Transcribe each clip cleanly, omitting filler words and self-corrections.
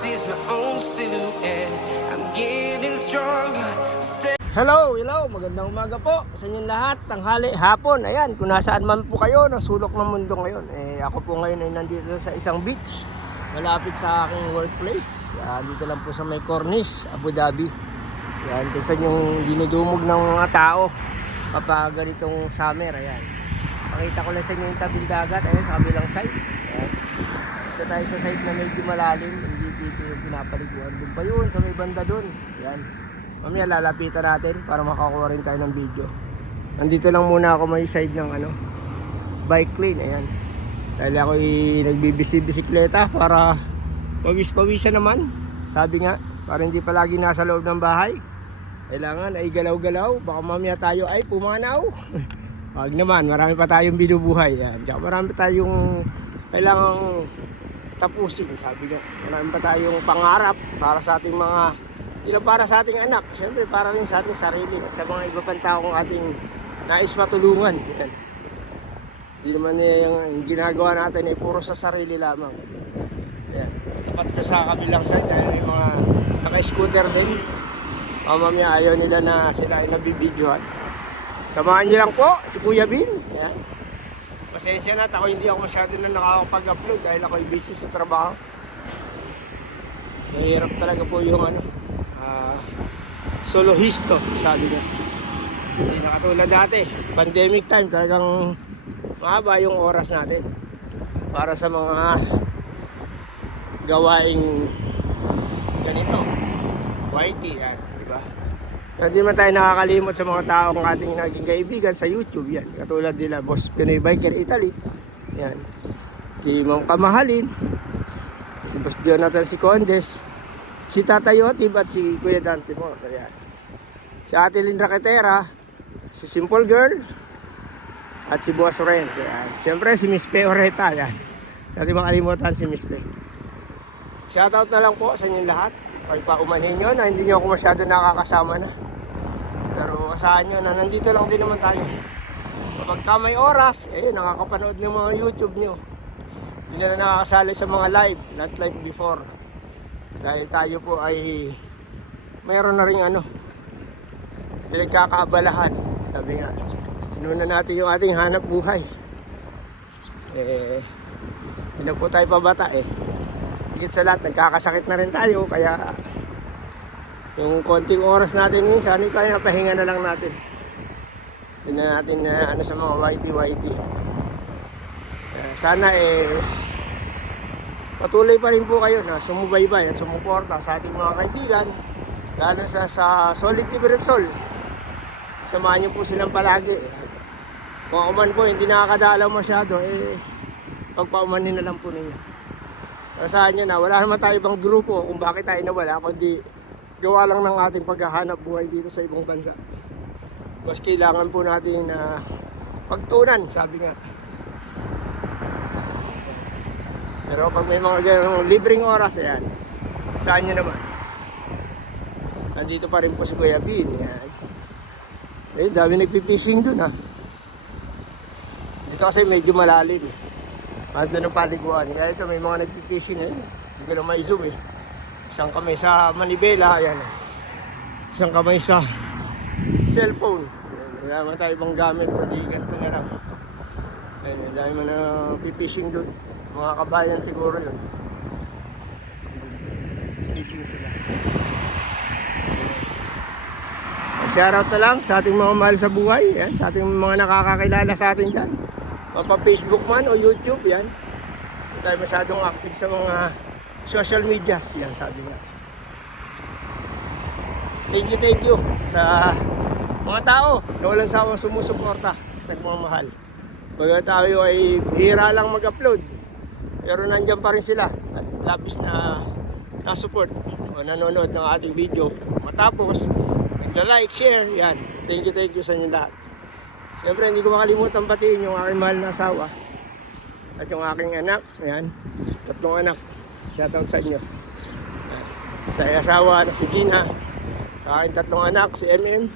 sees my own silhouette. I'm getting stronger. Hello, magandang umaga po sa inyong lahat, tanghali, hapon, ayan, kung nasaan man po kayo, ng sulok ng mundo ngayon. Ako po ngayon ay nandito sa isang beach, malapit sa aking workplace, dito lang po sa may Corniche, Abu Dhabi. Ayan, kung saan yung dinudumog ng mga tao kapag ganitong summer, ayan. Pakita ko lang sa inyo yung tabing dagat, ayan, sa kabilang side. Ayan. Dito tayo sa side na medyo malalim, hindi dito yung pinapaliguan. Doon pa yun, sa may banda doon, ayan. Mamaya lalapitan natin para makakuha rin tayo ng video. Nandito lang muna ako may side ng bike lane, ayan. Dahil ako nagbibisikleta para pawis-pawisan naman. Sabi nga, para hindi palagi nasa loob ng bahay. Kailangan ay galaw-galaw, baka mamaya tayo ay pumanaw. Wag naman, marami pa tayong binubuhay, ayan. Tsaka marami tayong kailangang tapusin, sabi nga. Marami pa tayong pangarap para sa ating mga para sa ating anak, siyempre para rin sa ating sarili at sa mga iba pang taong ating nais matulungan. Yan. Hindi naman yung ginagawa natin ay puro sa sarili lamang. Yan. Tapat ko sa kabilang side dahil may mga naka-scooter din. Mamaya ayaw nila na sila ay nabibidyohan. Samahan niyo lang po si Kuya Bin. Yan. Pasensya na, ako hindi ako masyado na nakakapag-upload dahil ako ay busy sa trabaho. Mahirap talaga po yung solohisto, sabi niya. Hindi na katulad dati. Pandemic time, talagang mahaba yung oras natin para sa mga gawaing ganito. YT, yan, diba? Hindi man tayo nakakalimot sa mga taong ating naging kaibigan sa YouTube, yan. Katulad nila, Boss Pinoy Biker Italy, yan. Si Ma'am Kamahalin, si Boss Jonathan si Condes, si Tata Yotib at si Kuya Dante mo. Ayan. Si Ate Lynn Raquetera, si Simple Girl, at si Boss Renz. Ayan. Siyempre si Miss Pe Oreta. Ayan. Hindi makalimutan si Miss Pe. Shoutout na lang po sa inyong lahat. Kaya paumanhin nyo na hindi nyo ako masyado nakakasama na. Pero asahan nyo na nandito lang din naman tayo. Kapag may oras, nakakapanood ng mga YouTube nyo. Hindi na nakakasali sa mga live, not like before. Dahil tayo po ay mayroon na rin pinagkakaabalahan. Sabi nga, inuna natin yung ating hanap buhay. Hindi po tayo pabata higit sa lahat, nagkakasakit na rin tayo. Kaya yung konting oras natin minsan, kaya pahinga na lang natin. Hindi na natin sa mga YT. Sana patuloy pa rin po kayo na sumubaybay at sumuporta sa ating mga kaibigan, lalo sa Solid TV Repsol. Samahan niyo po silang palagi. Kung ako man po hindi nakakadalaw masyado, pagpaumanin na lang po ninyo. Saan nyo na, wala naman tayo ibang grupo kung bakit tayo nawala, kundi gawa lang ng ating paghahanap buhay dito sa ibang bansa. Mas kailangan po natin na pagtunan, sabi nga. Pero pag may mga ganong libreng oras, ayan, saan nyo naman? Nandito pa rin po si Kuya Bin, ayan. Dami nagpipishing dun Dito kasi medyo malalim Mahal na ng paliguan. Kaya ito may mga nagpipishing Hindi ko na ma-zoom Isang kamay sa manibela, ayan. Isang kamay sa cellphone. Wala naman tayo ibang gamit, pati ganito na lang. Ayan, dami man na pipishing dun. Mga kabayan siguro yun. Fishing sila. Shoutout na lang sa ating mga mahal sa buhay, yan, sa ating mga nakakakilala sa atin dyan. Pa-Facebook man o YouTube, yan. Hindi tayo masyadong active sa mga social medias, yan, sabi nga. Thank you sa mga tao na walang sawang sumusuporta, nagmamahal. Pag tayo ay hira lang mag-upload, pero nandyan pa rin sila at labis na support o nanonood ng ating video. Matapos, like, share, yan. Thank you sa inyo lahat. Siyempre, hindi ko makalimutan batiin yung aking mahal na asawa at yung aking anak, ayan, 3 anak. Shoutout sa inyo. Sa asawa na si Gina, sa aking 3 anak, si MM,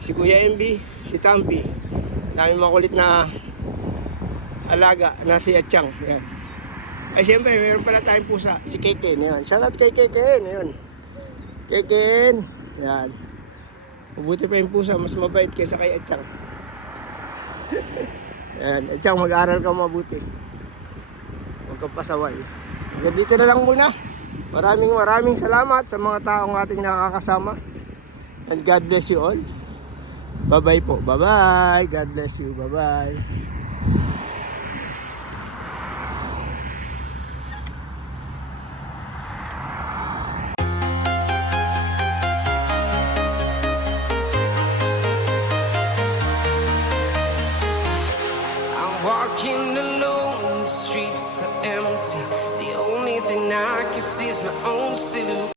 si Kuya MB, si Tampi. Dami makulit na alaga na si Atchang, ayan. Ay, siyempre, meron pala tayong pusa. Si Keken, yan. Shoutout kay Keken, yun. Keken. Yan. Mabuti pa yung pusa, mas mabait kaysa kay Echang. Yan, Echang, mag-aral ka mabuti. Huwag kang pasaway. Hanggang dito na lang muna. Maraming salamat sa mga taong ating nakakasama. And God bless you all. Bye-bye po. Bye-bye. God bless you. Bye-bye. I'm walking alone, the streets are empty. The only thing I can see is my own silhouette.